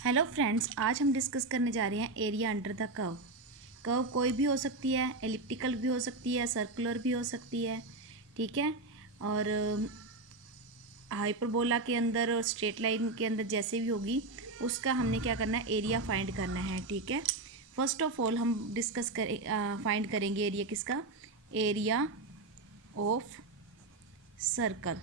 Hello friends, आज हम discuss करने जा रहे हैं area under the curve. Curve कोई भी हो सकती है, एलिप्टिकल भी हो सकती है, सर्कुलर भी हो सकती है, ठीक है। और हाइपरबोला के अंदर और स्ट्रेट लाइन के अंदर जैसे भी होगी उसका हमने क्या करना है, एरिया फाइंड करना है, ठीक है। फर्स्ट ऑफ ऑल हम फाइंड करेंगे एरिया किसका, एरिया ऑफ सर्कल,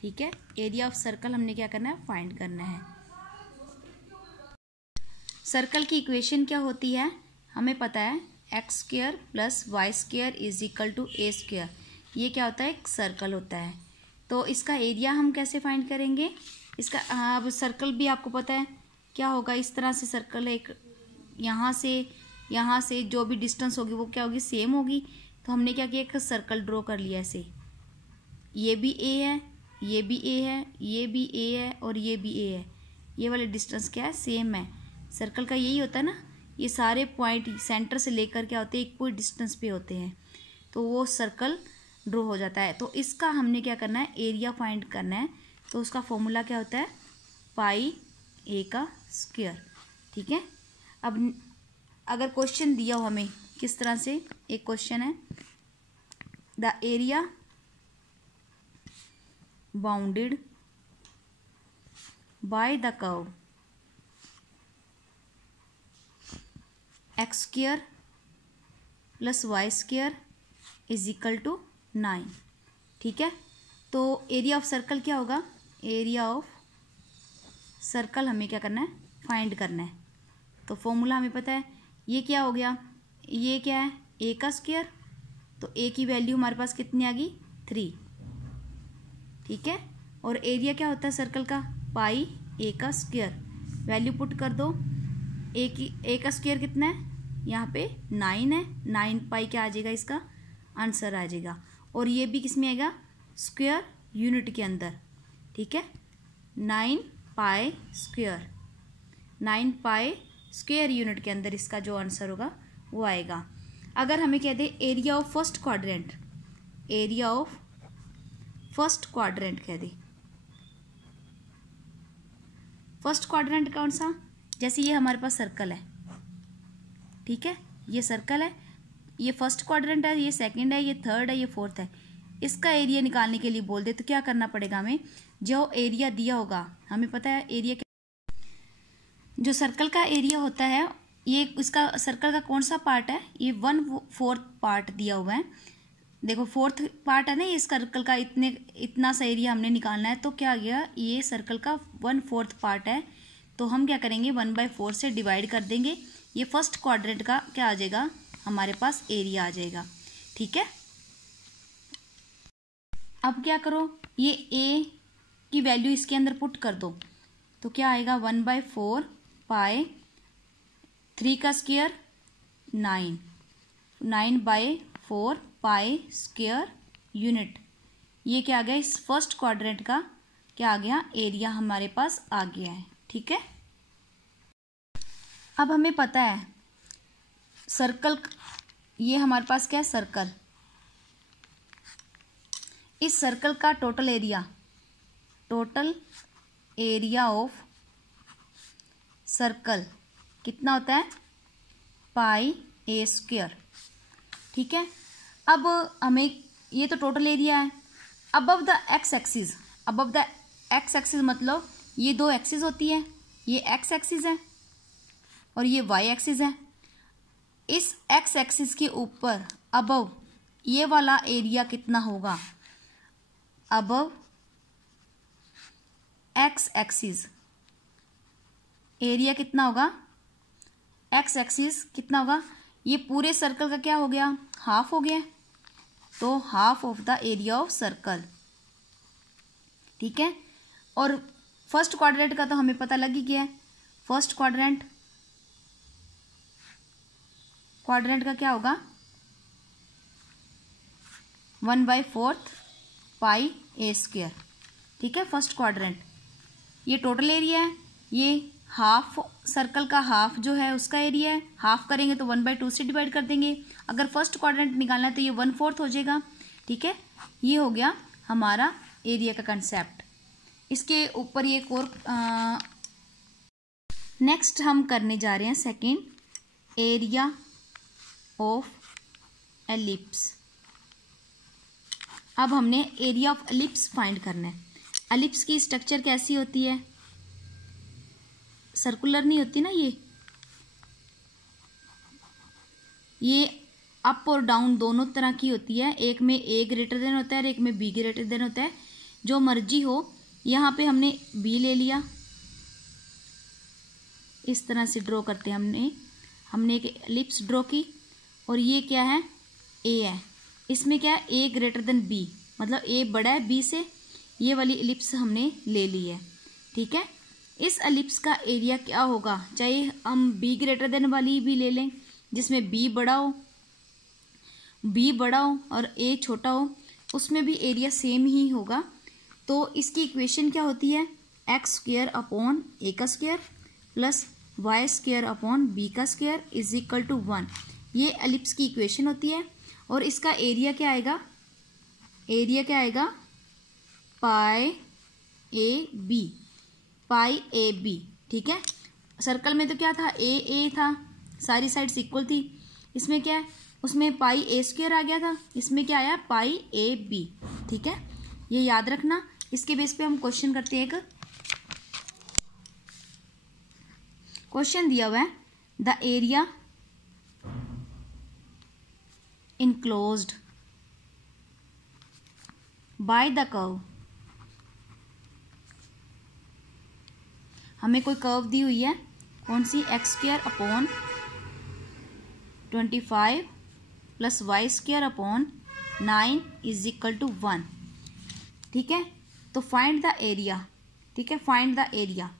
ठीक है। एरिया ऑफ सर्कल हमने क्या करना है, फाइंड करना है। सर्कल की इक्वेशन क्या होती है, हमें पता है x square plus Y square is equal to a square. ये क्या होता है, एक सर्कल होता है। तो इसका एरिया हम कैसे फाइंड करेंगे, इसका अब सर्कल भी आपको पता है क्या होगा, इस तरह से सर्कल एक यहाँ से जो भी डिस्टेंस होगी वो क्या होगी, सेम होगी। तो हमने क्या किया, एक सर्कल ड्रॉ कर लिया ऐसे, ये भी ए है, ये भी ए है, ये भी ए है और ये भी ए है। ये वाले डिस्टेंस क्या है, सेम है। सर्कल का यही होता है ना, ये सारे पॉइंट सेंटर से लेकर क्या होते हैं, एक कोई डिस्टेंस पे होते हैं, तो वो सर्कल ड्रॉ हो जाता है। तो इसका हमने क्या करना है, एरिया फाइंड करना है। तो उसका फॉर्मूला क्या होता है, पाई ए का स्क्वायर, ठीक है। अब अगर क्वेश्चन दिया हो हमें किस तरह से, एक क्वेश्चन है, the area bounded by the curve x square plus Y square is equal to 9, ठीक है। तो एरिया ऑफ सर्कल क्या होगा, एरिया ऑफ सर्कल हमें क्या करना है, फाइंड करना है। तो फॉर्मूला हमें पता है, ये क्या हो गया, ये क्या है, ए का स्क्वायर। तो ए की वैल्यू हमारे पास कितनी आ गई, 3, ठीक है। और एरिया क्या होता है सर्कल का, पाई ए का स्क्वायर। वैल्यू पुट कर दो, ए का स्क्वायर कितना है, यहाँ पे 9 है, 9 पाई क्या आ जाएगा, इसका आंसर आ जाएगा। और ये भी किस में आएगा, स्क्वायर यूनिट के अंदर, ठीक है। 9 pi square, 9 pi square unit के अंदर इसका जो आंसर होगा वो आएगा। अगर हमें कह दे area of first quadrant, area of first quadrant कह दे, फर्स्ट क्वाड्रेंट कौन सा, जैसे ये हमारे पास सर्कल है, ठीक है, ये सर्कल है, ये फर्स्ट क्वाड्रेंट है, ये सेकंड है, ये थर्ड है, ये फोर्थ है। इसका एरिया निकालने के लिए बोल दे तो क्या करना पड़ेगा हमें, जो एरिया दिया होगा, हमें पता है एरिया जो सर्कल का एरिया होता है, ये इसका सर्कल का कौन सा पार्ट है, ये 1/4 पार्ट दिया हुआ है। देखो 4th पार्ट है ना ये सर्कल का, इतना सा एरिया हमने निकालना है। तो क्या आ गया, ये सर्कल का 1/4 पार्ट है। तो हम क्या करेंगे, 1/4 से डिवाइड कर देंगे, ये फर्स्ट क्वाड्रेंट का क्या आ जाएगा, हमारे पास एरिया आ जाएगा, ठीक है। अब क्या करो, ये ए की वैल्यू इसके अंदर पुट कर दो, तो क्या आएगा, 1/4 पाई 3 का स्क्वायर 9, 9/4 पाई स्क्वायर यूनिट। ये क्या आ गया, इस फर्स्ट क्वाड्रेंट का क्या आ गया, एरिया हमारे पास आ गया है, ठीक है। अब हमें पता है सर्कल, ये हमारे पास क्या है, सर्कल, इस सर्कल का टोटल एरिया ऑफ सर्कल कितना होता है, पाई ए स्क्वायर, ठीक है। अब हमें ये तो टोटल एरिया है। Above the x axis, above the x axis मतलब ये दो एक्सिस होती है, ये एक्स एक्सिस है और ये वाई एक्सिस है। इस एक्स एक्सिस के ऊपर अबव ये वाला एरिया कितना होगा, अबव एक्स एक्सिस एरिया कितना होगा, एक्स एक्सिस कितना होगा, ये पूरे सर्कल का क्या हो गया, हाफ हो गया, तो half of the area of circle, ठीक है। और फर्स्ट क्वाड्रेंट का तो हमें पता लग ही गया है, फर्स्ट क्वाड्रेंट का क्या होगा, 1/4 पाई ए स्क्वायर, ठीक है। फर्स्ट क्वाड्रेंट ये टोटल एरिया है, ये हाफ सर्कल का हाफ जो है उसका एरिया है, हाफ करेंगे तो 1/2 से डिवाइड कर देंगे। अगर फर्स्ट क्वाड्रेंट निकालना है तो ये 1/4 हो जाएगा, ठीक है। ये हो गया हमारा एरिया का कंसेप्ट। इसके ऊपर ये एक और नेक्स्ट हम करने जा रहे हैं सेकेंड, एरिया ऑफ एलिप्स। अब हमने एरिया ऑफ एलिप्स फाइंड करना है। एलिप्स की स्ट्रक्चर कैसी होती है, सर्कुलर नहीं होती ना, ये अप और डाउन दोनों तरह की होती है। एक में ए ग्रेटर देन होता है और एक में बी ग्रेटर देन होता है, जो मर्जी हो। यहाँ पे हमने बी ले लिया, इस तरह से ड्रॉ करते हैं। हमने एक एलिप्स ड्रॉ की और ये क्या है, ए है। इसमें क्या है, ए ग्रेटर देन बी, मतलब ए बड़ा है बी से। ये वाली एलिप्स हमने ले ली है, ठीक है। इस एलिप्स का एरिया क्या होगा, चाहे हम बी ग्रेटर देन वाली भी ले लें जिसमें बी बड़ा हो और ए छोटा हो, उसमें भी एरिया सेम ही होगा। तो इसकी इक्वेशन क्या होती है, एक्स स्क्वायर अपॉन ए का square plus Y square upon b का स्क्वायर इज इक्वल टू 1। ये एलिप्स की इक्वेशन होती है। और इसका एरिया क्या आएगा, पाई ए बी, ठीक है। सर्कल में तो क्या था, ए था, सारी साइड्स इक्वल थी। इसमें क्या है, उसमें पाई ए स्क्वायर आ गया था, इसमें क्या आया, पाई ए बी, ठीक है। ये याद रखना। इसके बेस पे हम क्वेश्चन करते हैं। एक क्वेश्चन दिया हुआ है, the area enclosed by the curve. हमें कोई कर्व दी हुई है, कौन सी, X square upon 25 plus Y square upon 9 is equal to 1, ठीक है। तो फाइंड द एरिया, ठीक है। फाइंड द एरिया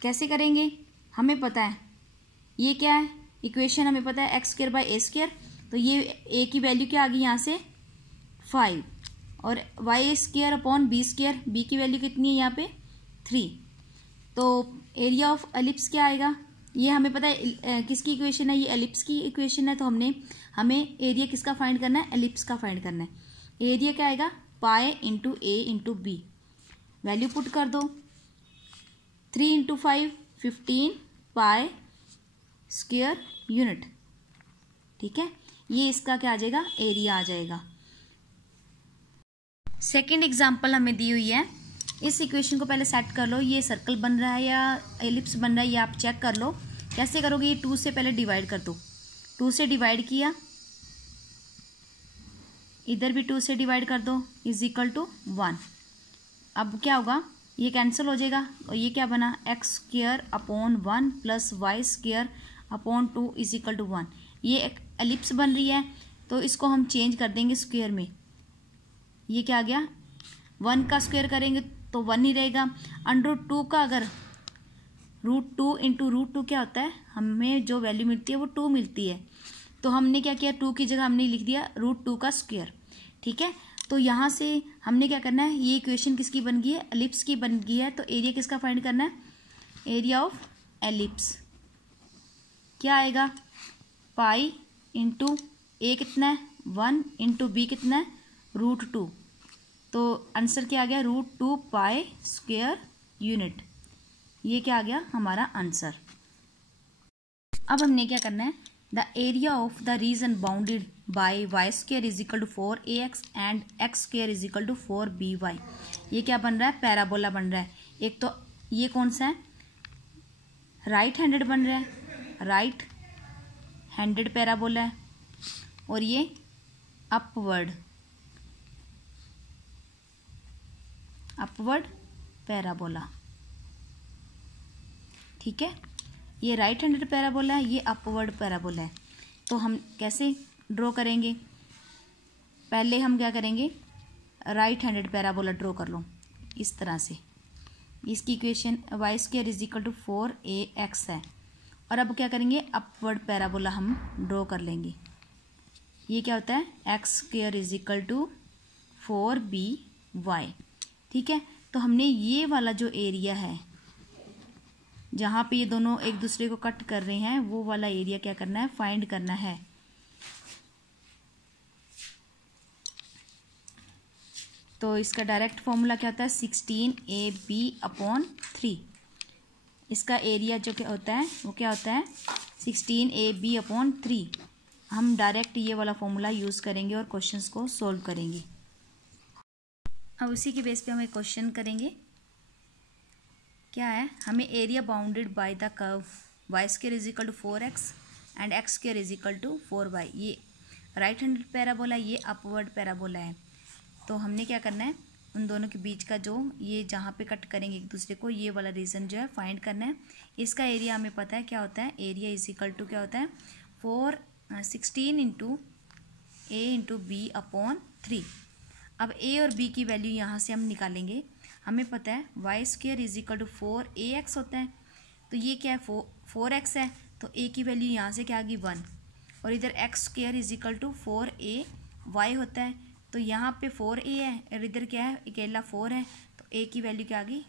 कैसे करेंगे, हमें पता है ये क्या है, इक्वेशन हमें पता है x square by A square. तो ये ए की वैल्यू क्या आ गई यहाँ से 5, और y square upon b square, b की वैल्यू कितनी है यहाँ पे 3। तो एरिया ऑफ एलिप्स क्या आएगा, ये हमें पता है किसकी इक्वेशन है, ये एलिप्स की इक्वेशन है। तो हमें एरिया किसका फाइंड करना है, एलिप्स का फाइंड करना है। एरिया क्या आएगा, पाई इंटू ए इंटू बी, वैल्यू पुट कर दो, 3 इंटू 5 15 पाई स्क्वायर यूनिट, ठीक है। ये इसका क्या आ जाएगा, एरिया आ जाएगा। सेकेंड एग्जाम्पल हमें दी हुई है। इस इक्वेशन को पहले सेट कर लो, ये सर्कल बन रहा है या एलिप्स बन रहा है, ये आप चेक कर लो। कैसे करोगे, ये 2 से पहले डिवाइड कर दो, 2 से डिवाइड किया, इधर भी 2 से डिवाइड कर दो, इज इक्वल टू 1। अब क्या होगा, ये कैंसिल हो जाएगा और ये क्या बना, x square upon 1 plus Y square upon 2 is equal to 1। ये एक एलिप्स बन रही है, तो इसको हम चेंज कर देंगे स्क्वायर में। ये क्या आ गया, 1 का स्क्वायर करेंगे तो 1 ही रहेगा। √2 का अगर √2 इंटू √2 क्या होता है, हमें जो वैल्यू मिलती है वो 2 मिलती है। तो हमने क्या किया, 2 की जगह हमने लिख दिया √2 का स्क्वायर, ठीक है। तो यहाँ से हमने क्या करना है, ये इक्वेशन किसकी बन गई है, एलिप्स की बन गई है। तो एरिया किसका फाइंड करना है, एरिया ऑफ एलिप्स क्या आएगा, पाई इंटू ए कितना है 1 इंटू बी कितना है √2। तो आंसर क्या आ गया, √2 पाई स्क्वायर यूनिट। ये क्या आ गया हमारा आंसर। अब हमने क्या करना है, the area of the region bounded by y square is equal to 4ax and x square is equal to 4by। ये क्या बन रहा है, पैराबोला बन रहा है। एक तो ये कौन सा है, राइट हैंडेड बन रहा है, राइट हैंडेड पैराबोला है, और ये अपवर्ड पैराबोला, ठीक है। ये राइट हैंडेड पैराबोला है, ये अपवर्ड पैराबोला है। तो हम कैसे ड्रॉ करेंगे, पहले हम क्या करेंगे, राइट हैंडेड पैराबोला ड्रॉ कर लो इस तरह से। इसकी equation y square is equal to 4ax है। और अब क्या करेंगे, अपवर्ड पैराबोला हम ड्रॉ कर लेंगे। ये क्या होता है, x square is equal to 4by, ठीक है। तो हमने ये वाला जो एरिया है जहाँ पे ये दोनों एक दूसरे को कट कर रहे हैं, वो वाला एरिया क्या करना है, फाइंड करना है। तो इसका डायरेक्ट फॉर्मूला क्या होता है, 16ab/3 इसका एरिया जो क्या होता है वो क्या होता है 16ab/3। हम डायरेक्ट ये वाला फॉर्मूला यूज़ करेंगे और क्वेश्चंस को सोल्व करेंगे। अब उसी के बेस पे हम एक क्वेश्चन करेंगे। क्या है, हमें area bounded by the curve y² = 4x and x² = 4y, ये राइट हैंडेड पैराबोला, ये अपवर्ड पैराबोला है। तो हमने क्या करना है, उन दोनों के बीच का जो ये जहाँ पे कट करेंगे एक दूसरे को, ये वाला रीजन जो है फाइंड करना है। इसका एरिया हमें पता है क्या होता है, एरिया = क्या होता है 16 × a × b/3। अब a और b की वैल्यू यहाँ से हम निकालेंगे। हमें पता है y² = 4ax होता है, तो ये क्या है 4x है, तो a की वैल्यू यहाँ से क्या आ गई 1, और इधर x² = 4ay होता है, तो यहाँ पे 4a है और इधर क्या है अकेला 4 है, तो a की वैल्यू क्या आ गई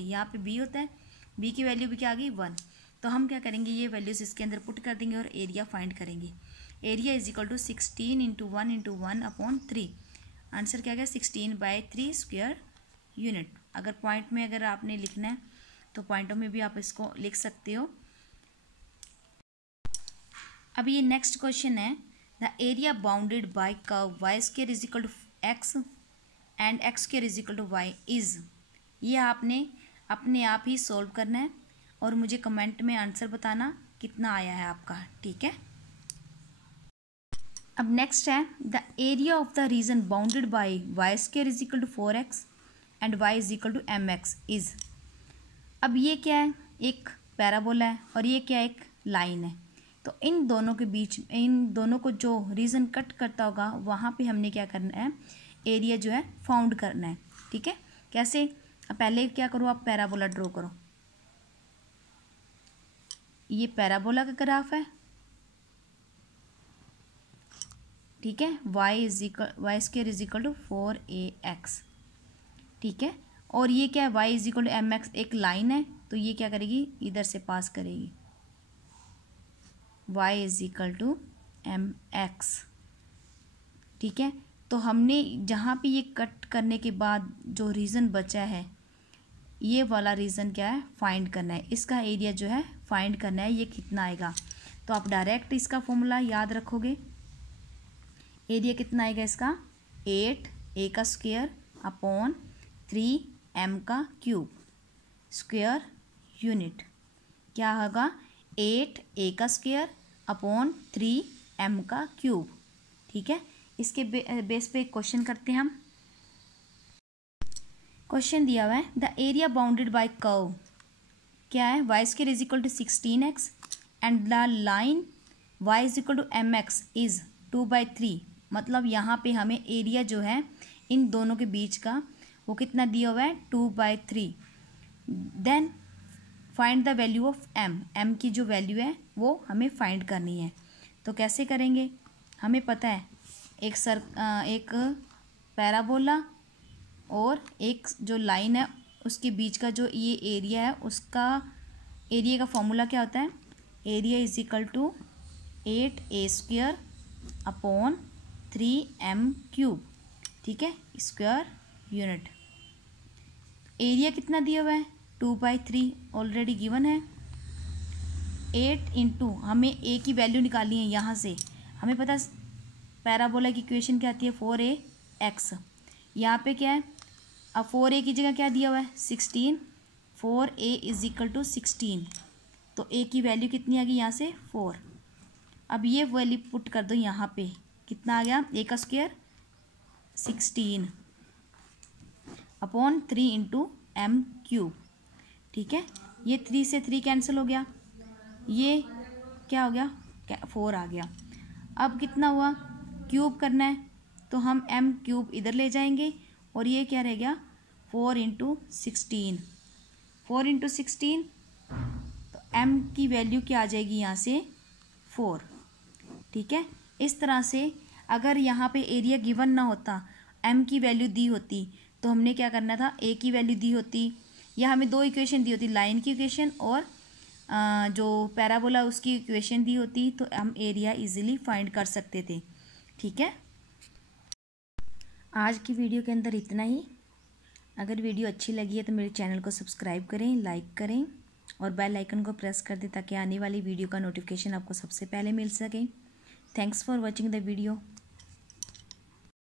यहाँ पे b होता है, b की वैल्यू भी क्या आ गई 1। तो हम क्या करेंगे, ये वैल्यूज़ इसके अंदर पुट कर देंगे और एरिया फाइंड करेंगे। एरिया = 16 × 1 × 1/3। आंसर क्या गया 16/3 स्क्वायर यूनिट। अगर पॉइंट में अगर आपने लिखना है तो पॉइंटों में भी आप इसको लिख सकते हो। अब ये नेक्स्ट क्वेश्चन है, the area bounded bye curve y² = x and x² = y is. ये आपने अपने आप ही सॉल्व करना है और मुझे कमेंट में आंसर बताना कितना आया है आपका, ठीक है। अब नेक्स्ट है, the area of the region bounded bye y² = 4x and y = mx is. अब ये क्या है, एक पैराबोला है और ये क्या है, एक लाइन है। तो इन दोनों के बीच, इन दोनों को जो रीजन कट करता होगा वहाँ पे हमने क्या करना है, एरिया जो है फाउंड करना है, ठीक है। कैसे, पहले क्या करो, आप पैराबोला ड्रॉ करो। ये पैराबोला का ग्राफ है, ठीक है, y² = 4ax, ठीक है। और ये क्या है, y = mx, एक लाइन है, तो ये क्या करेगी, इधर से पास करेगी, y = mx, ठीक है। तो हमने जहाँ पे ये कट करने के बाद जो रीज़न बचा है, ये वाला रीज़न क्या है फाइंड करना है। इसका एरिया जो है फाइंड करना है, ये कितना आएगा। तो आप डायरेक्ट इसका फॉर्मूला याद रखोगे। एरिया कितना आएगा इसका 8a² स्क्वायर यूनिट। क्या होगा 8a²/3m³, ठीक है। इसके बेस पे एक क्वेश्चन करते हैं हम। क्वेश्चन दिया हुआ है, the area bounded bye curve क्या है y² = 16x and the line y = mx is 2/3। मतलब यहाँ पे हमें एरिया जो है इन दोनों के बीच का वो कितना दिया हुआ है 2/3। Then find the value of m की जो वैल्यू है वो हमें फाइंड करनी है। तो कैसे करेंगे, हमें पता है एक पैराबोला और एक जो लाइन है उसके बीच का जो ये एरिया है, उसका एरिया का फॉर्मूला क्या होता है, एरिया = 8a²/3m³, ठीक है, स्क्वायर यूनिट। एरिया कितना दिया हुआ है 2/3 ऑलरेडी गिवन है। 8 × हमें a की वैल्यू निकालनी है। यहाँ से हमें पता पैराबोला की इक्वेशन क्या आती है 4ax। यहाँ पे क्या है, अब 4a की जगह क्या दिया हुआ है 16, 4a = 16, तो a की वैल्यू कितनी आ गई यहाँ से 4। अब ये वैल्यू पुट कर दो यहाँ पे, कितना आ गया a², 16/3 × m³, ठीक है। ये 3 से 3 कैंसिल हो गया, ये क्या हो गया 4 आ गया। अब कितना हुआ, क्यूब करना है तो हम m³ इधर ले जाएंगे और ये क्या रह गया 4 × 16, 4 × 16, तो m की वैल्यू क्या आ जाएगी यहाँ से 4, ठीक है। इस तरह से अगर यहाँ पे एरिया गिवन ना होता, m की वैल्यू दी होती, तो हमने क्या करना था, a की वैल्यू दी होती, या हमें दो इक्वेशन दी होती, लाइन की इक्वेशन और जो पैराबोला उसकी इक्वेशन दी होती, तो हम एरिया इजीली फाइंड कर सकते थे, ठीक है। आज की वीडियो के अंदर इतना ही। अगर वीडियो अच्छी लगी है तो मेरे चैनल को सब्सक्राइब करें, लाइक करें और बेल आइकन को प्रेस कर दें ताकि आने वाली वीडियो का नोटिफिकेशन आपको सबसे पहले मिल सके। Thanks for watching the video.